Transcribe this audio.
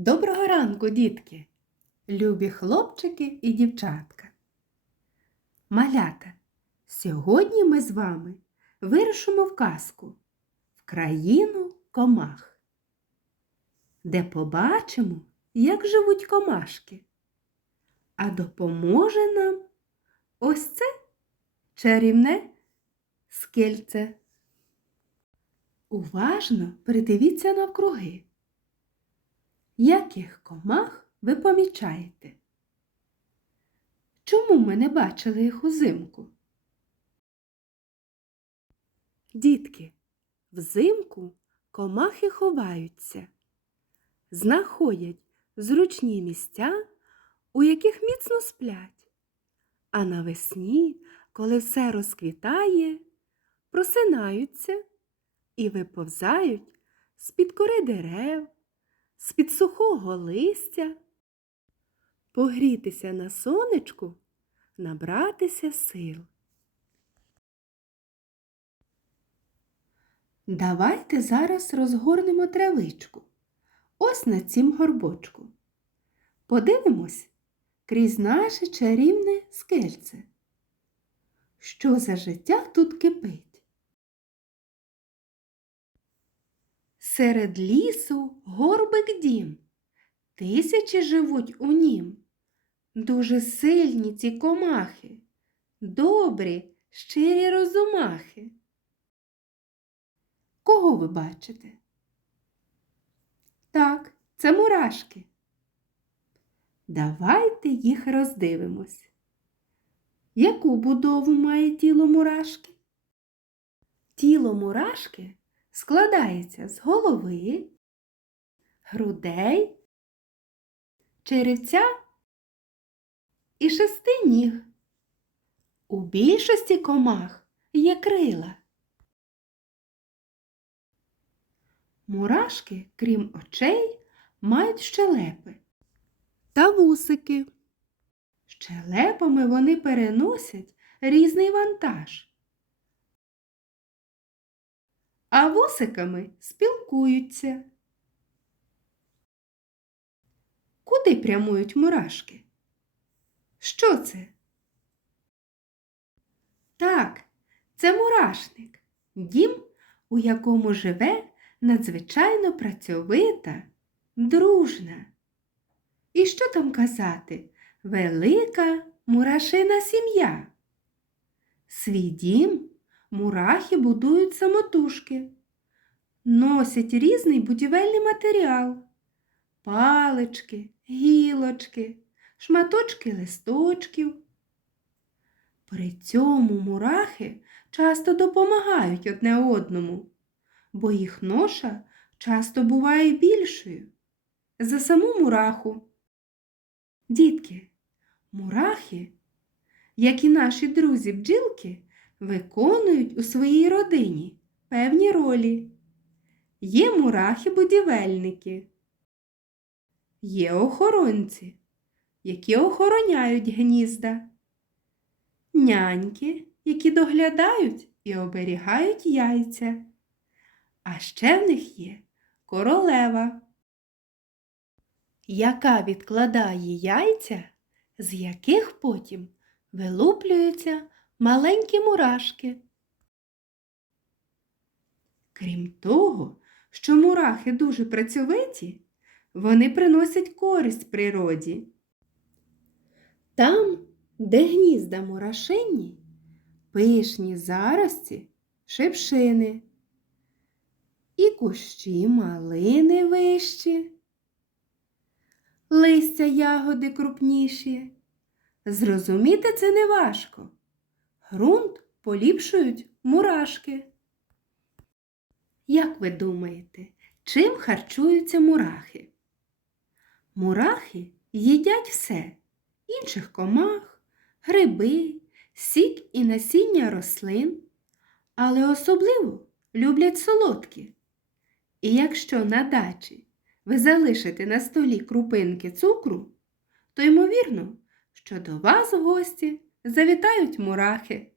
Доброго ранку, дітки, любі хлопчики і дівчатка. Малята, сьогодні ми з вами вирушимо в казку в країну комах, де побачимо, як живуть комашки. А допоможе нам ось це чарівне скельце. Уважно придивіться навкруги. Яких комах ви помічаєте? Чому ми не бачили їх узимку? Дітки, взимку комахи ховаються, знаходять зручні місця, у яких міцно сплять, а навесні, коли все розквітає, просинаються і виповзають з-під кори дерев з-під сухого листя, погрітися на сонечку, набратися сил. Давайте зараз розгорнемо травичку. Ось на цім горбочку. Подивимось крізь наше чарівне скельце. Що за життя тут кипить? Серед лісу горбик дім, тисячі живуть у нім. Дуже сильні ці комахи, добрі, щирі розумахи. Кого ви бачите? Так, це мурашки. Давайте їх роздивимось. Яку будову має тіло мурашки? Тіло мурашки складається з голови, грудей, черевця і шести ніг. У більшості комах є крила. Мурашки, крім очей, мають щелепи та вусики. Щелепами вони переносять різний вантаж. А вусиками спілкуються. Куди прямують мурашки? Що це? Так, це мурашник, дім, у якому живе надзвичайно працьовита, дружна. І що там казати? Велика мурашина сім'я. Свій дім мурахи будують самотужки, носять різний будівельний матеріал, палички, гілочки, шматочки листочків. При цьому мурахи часто допомагають одне одному, бо їх ноша часто буває більшою за саму мураху. Дітки, мурахи, як і наші друзі бджілки, виконують у своїй родині певні ролі. Є мурахи-будівельники, є охоронці, які охороняють гнізда, няньки, які доглядають і оберігають яйця. А ще в них є королева, яка відкладає яйця, з яких потім вилуплюються маленькі мурашки. Крім того, що мурахи дуже працьовиті, вони приносять користь природі. Там, де гнізда мурашині, пишні зарості, шипшини і кущі малини вищі, листя ягоди крупніші. Зрозуміти це неважко. Грунт поліпшують мурашки. Як ви думаєте, чим харчуються мурахи? Мурахи їдять все інших комах, гриби, сік і насіння рослин, але особливо люблять солодкі. І якщо на дачі ви залишите на столі крупинки цукру, то ймовірно, що до вас в гості завітають мурахи.